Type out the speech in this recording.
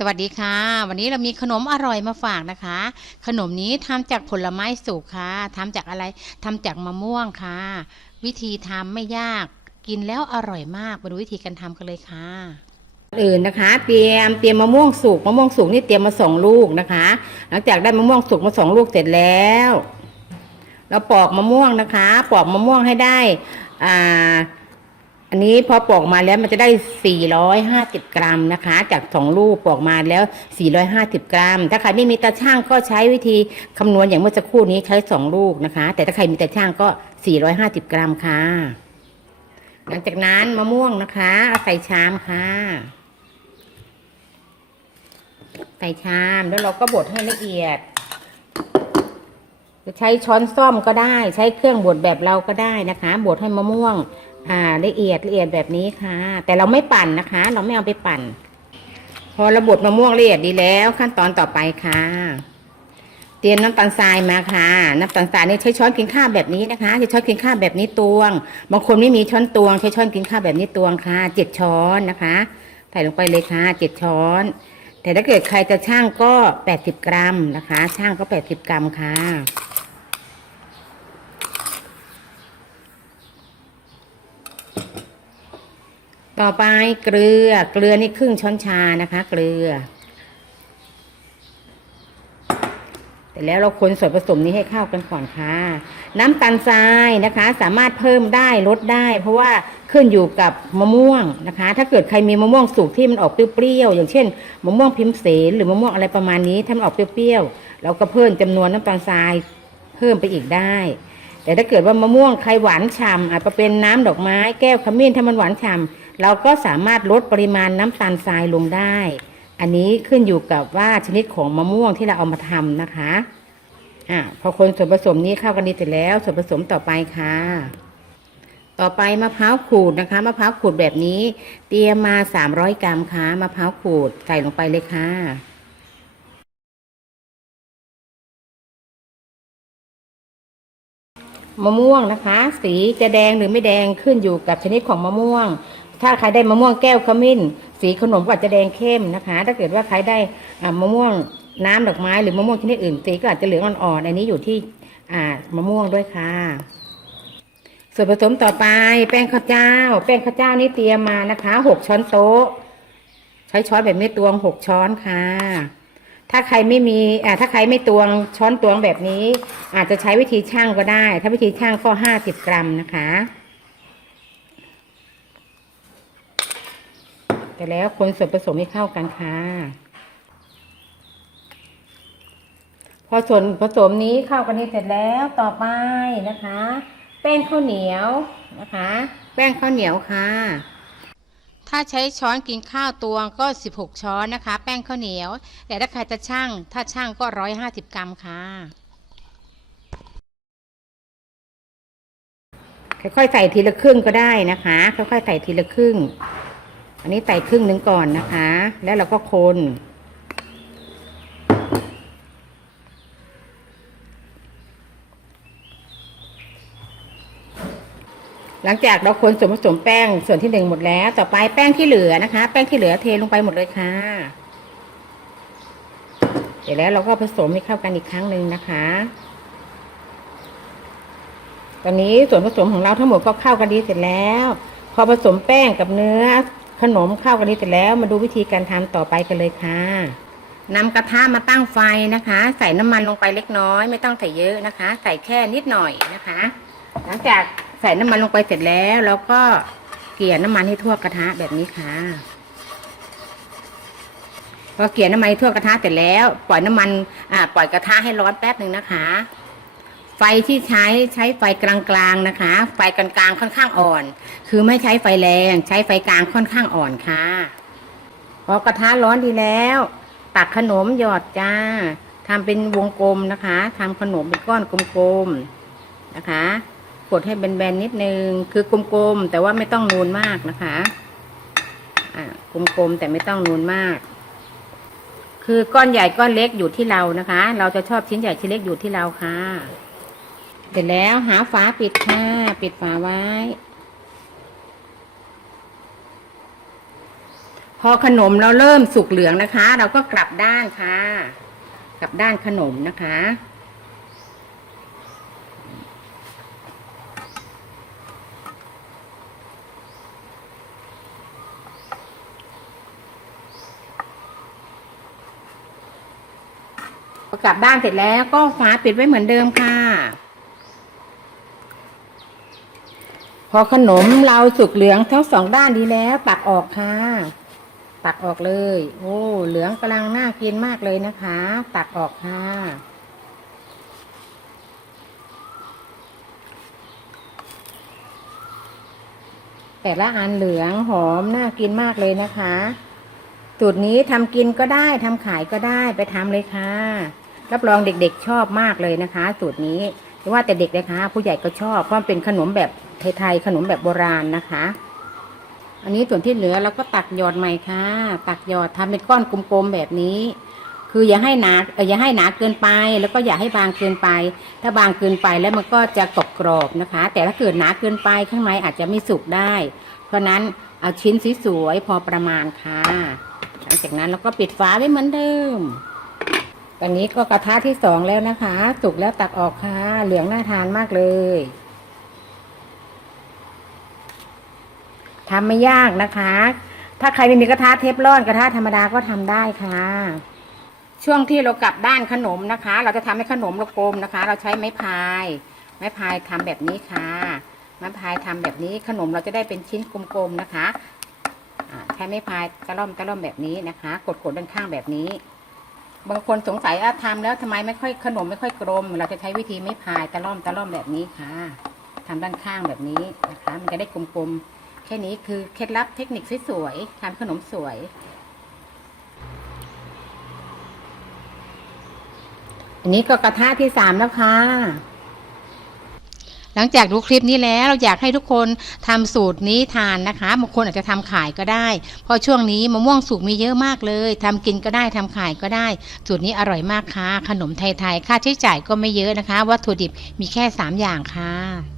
สวัสดีค่ะ วันนี้เรามีขนมอร่อยมาฝากนะคะ ขนมนี้ทำจากผลไม้สุกค่ะทำจากอะไรทำจากมะม่วงค่ะ วิธีทำไม่ยากกินแล้วอร่อยมากมาดูวิธีการทำกันเลยค่ะอื่นนะคะ เตรียมเตรียมมะม่วงสุกมะม่วงสุกนี่เตรียมมาสองลูกนะคะ หลังจากได้มะม่วงสุกมาสองลูกเสร็จแล้ว เราปอกมะม่วงนะคะ ปอกมะม่วงให้ได้อ่า อันนี้พอปอกมาแล้วมันจะได้ 450 กรัมนะคะ จากสองลูกปอกมาแล้ว 450 กรัม ถ้าใครไม่มีตาช่างก็ใช้วิธีคำนวณอย่างเมื่อสักครู่นี้ใช้สองลูกนะคะ แต่ถ้าใครมีตาช่างก็ 450 กรัมค่ะ หลังจากนั้นมะม่วงนะคะเอาใส่ชามค่ะ ใส่ชามแล้วเราก็บดให้ละเอียดจะใช้ช้อนซ่อมก็ได้ ใช้เครื่องบดแบบเราก็ได้นะคะบดให้มะม่วง อ่าละเอียดละเอียดแบบนี้ค่ะ แต่เราไม่ปั่นนะคะ เราไม่เอาไปปั่น พอเราบดมะม่วงละเอียดดีแล้ว ขั้นตอนต่อไปค่ะ เตรียมน้ำตาลทรายมาค่ะ น้ำตาลทรายนี่ใช้ช้อนกินข้าวแบบนี้นะคะใช้ช้อนกินข้าวแบบนี้ตวง บางคนไม่มีช้อนตวง ใช้ช้อนกินข้าวแบบนี้ตวงค่ะเจ็ดช้อนนะคะ ใส่ลงไปเลยค่ะเจ็ดช้อน แต่ถ้าเกิดใครจะช่างก็แปดสิบกรัมนะคะ ช่างก็แปดสิบกรัมค่ะ ต่อไปเกลือ เกลือนี่ครึ่งช้อนชานะคะ เกลือ แต่แล้วเราคนส่วนผสมนี้ให้เข้ากันก่อนค่ะ น้ำตาลทรายนะคะ สามารถเพิ่มได้ลดได้ เพราะว่าขึ้นอยู่กับมะม่วงนะคะ ถ้าเกิดใครมีมะม่วงสุกที่มันออกเปรี้ยวๆอย่างเช่นมะม่วงพิมเสนหรือมะม่วงอะไรประมาณนี้ถ้ามันออกเปรี้ยวๆเราก็เพิ่มจำนวนน้ำตาลทรายเพิ่มไปอีกได้แต่ถ้าเกิดว่ามะม่วงใครหวานฉ่ำอาจจะเป็นน้ำดอกไม้แก้วขมิ้นถ้ามันหวานฉ่ำ เราก็สามารถลดปริมาณน้ำตาลทรายลงได้ อันนี้ขึ้นอยู่กับว่าชนิดของมะม่วงที่เราเอามาทำนะคะอะพอคนส่วนผสมนี้เข้ากันดีเสร็จแล้ว ส่วนผสมต่อไปค่ะ ต่อไปมะพร้าวขูดนะคะมะพร้าวขูดแบบนี้ เตรียมมา 300 กรัมค่ะมะพร้าวขูดใส่ลงไปเลยค่ะมะม่วงนะคะ สีจะแดงหรือไม่แดงขึ้นอยู่กับชนิดของมะม่วง ถ้าใครได้มะม่วงแก้วขมิ้น สีขนมก็อาจจะแดงเข้มนะคะ ถ้าเกิดว่าใครได้มะม่วงน้ำดอกไม้หรือมะม่วงชนิดอื่นสีก็อาจจะเหลืองอ่อนๆอันนี้อยู่ที่มะม่วงด้วยค่ะส่วนผสมต่อไปแป้งข้าวเจ้า แป้งข้าวเจ้านี่เตรียมมานะคะหกช้อนโต๊ะ ใช้ช้อนแบบไม่ตวงหกช้อนค่ะ ถ้าใครไม่มีอ่าถ้าใครไม่ตวงช้อนตวงแบบนี้ อาจจะใช้วิธีช่างก็ได้ ถ้าวิธีช่างก็ห้าสิบกรัมนะคะ แต่แล้วคนส่วนผสมให้เข้ากันค่ะ พอส่วนผสมนี้เข้ากันนี้เสร็จแล้วต่อไปนะคะ แป้งข้าวเหนียวนะคะ แป้งข้าวเหนียวค่ะ ถ้าใช้ช้อนกินข้าวตวงก็ 16 ช้อนนะคะ แป้งข้าวเหนียว แต่ถ้าใครจะช่างถ้าช่างก็ 150 กรัมค่ะค่อยๆใส่ทีละครึ่งก็ได้นะคะ ค่อยๆใส่ทีละครึ่ง นนี้ใส่ครึ่งหนึ่งก่อนนะคะ แล้วเราก็คน หลังจากเราคนส่วนผสมแป้งส่วนที่หนึ่งหมดแล้ว ต่อไปแป้งที่เหลือนะคะ แป้งที่เหลือเทลงไปหมดเลยค่ะ เสร็จแล้วเราก็ผสมให้เข้ากันอีกครั้งหนึ่งนะคะ ตอนนี้ส่วนผสมของเราทั้งหมดก็เข้ากันดีเสร็จแล้ว พอผสมแป้งกับเนื้อ ขนมข้าวกันดีเสร็จแล้วมาดูวิธีการทำต่อไปกันเลยค่ะนำกระทะมาตั้งไฟนะคะ ใส่น้ำมันลงไปเล็กน้อย ไม่ต้องใส่เยอะนะคะ ใส่แค่นิดหน่อยนะคะ หลังจากใส่น้ำมันลงไปเสร็จแล้วเราก็เกลี่ยน้ำมันให้ทั่วกระทะแบบนี้ค่ะพอเกลี่ยน้ำมันทั่วกระทะเสร็จแล้ว ปล่อยน้ำมันอ่าปล่อยกระทะให้ร้อนแป๊บหนึ่งนะคะ ไฟที่ใช้ใช้ไฟกลางๆนะคะ ไฟกลางๆค่อนข้างอ่อน คือไม่ใช้ไฟแรงใช้ไฟกลางค่อนข้างอ่อนค่ะพอกระทะร้อนดีแล้ว ตักขนมหยอดจ้าทำเป็นวงกลมนะคะทำขนมเป็นก้อนกลมๆนะคะกดให้แบนๆนิดนึง คือกลมๆแต่ว่าไม่ต้องนูนมากนะคะอ่ากลมๆแต่ไม่ต้องนูนมาก คือก้อนใหญ่ก้อนเล็กอยู่ที่เรานะคะ เราจะชอบชิ้นใหญ่ชิ้นเล็กอยู่ที่เราค่ะ ร็จแล้วหาฝาปิดค่ะ ปิดฝาไว้ พอขนมเราเริ่มสุกเหลืองนะคะ เราก็กลับด้านค่ะ กลับด้านขนมนะคะ กลับด้านเสร็จแล้วก็ฝาปิดไว้เหมือนเดิมค่ะ พอขนมเราสุกเหลืองทั้งสองด้านดีแล้ว ตักออกค่ะ ตักออกเลย โอ้ เหลืองกำลังน่ากินมากเลยนะคะ ตักออกค่ะแต่ละอันเหลืองหอมน่ากินมากเลยนะคะสูตรนี้ทำกินก็ได้ทำขายก็ได้ไปทำเลยค่ะ รับรองเด็กๆชอบมากเลยนะคะสูตรนี้ ไม่ว่าแต่เด็กนะคะผู้ใหญ่ก็ชอบเพราะมันเป็นขนมแบบไทยๆขนมแบบโบราณนะคะ อันนี้ส่วนที่เหลือเราก็ตักหยอดใหม่ค่ะ ตักหยอดทำเป็นก้อนกลมๆแบบนี้ คืออย่าให้หนาอ่ออย่าให้หนาเกินไป แล้วก็อย่าให้บางเกินไป ถ้าบางเกินไปแล้วมันก็จะกรอบกรอบนะคะ แต่ถ้าเกิดหนาเกินไปข้างในอาจจะไม่สุกได้ เพราะนั้นเอาชิ้นสวยๆพอประมาณค่ะ หลังจากนั้นเราก็ปิดฝาไว้เหมือนเดิม ตอนนี้ก็กระทะที่สองแล้วนะคะ สุกแล้วตักออกค่ะ เหลืองน่าทานมากเลยทำไม่ยากนะคะ ถ้าใครไม่มีกระทะเทฟลอนกระทะธรรมดาก็ทำได้ค่ะ ช่วงที่เรากลับด้านขนมนะคะ เราจะทำให้ขนมเรากลมนะคะ เราใช้ไม้พาย ไม้พายทำแบบนี้ค่ะ ไม้พายทำแบบนี้ขนมเราจะได้เป็นชิ้นกลมๆนะคะใช้ไม้พายตะล่อมตะล่อมแบบนี้นะคะ กดๆด้านข้างแบบนี้ บางคนสงสัยว่าทำแล้วทำไมไม่ค่อยขนมไม่ค่อยกลม เราจะใช้วิธีไม่พายตะล่อมตะล่อมแบบนี้ค่ะทำด้านข้างแบบนี้นะคะ มันจะได้กลมๆ แค่นี้คือเคล็ดลับเทคนิคสวยๆทำขนมสวย อันนี้ก็กระทะที่สามแล้วค่ะ หลังจากดูคลิปนี้แล้วเราอยากให้ทุกคนทำสูตรนี้ทานนะคะบางคนอาจจะทำขายก็ได้ เพราะช่วงนี้มะม่วงสุกมีเยอะมากเลยทำกินก็ได้ทำขายก็ได้ สูตรนี้อร่อยมากค่ะ ขนมไทยๆ ค่าใช้จ่ายก็ไม่เยอะนะคะ วัตถุดิบมีแค่ 3 อย่างค่ะ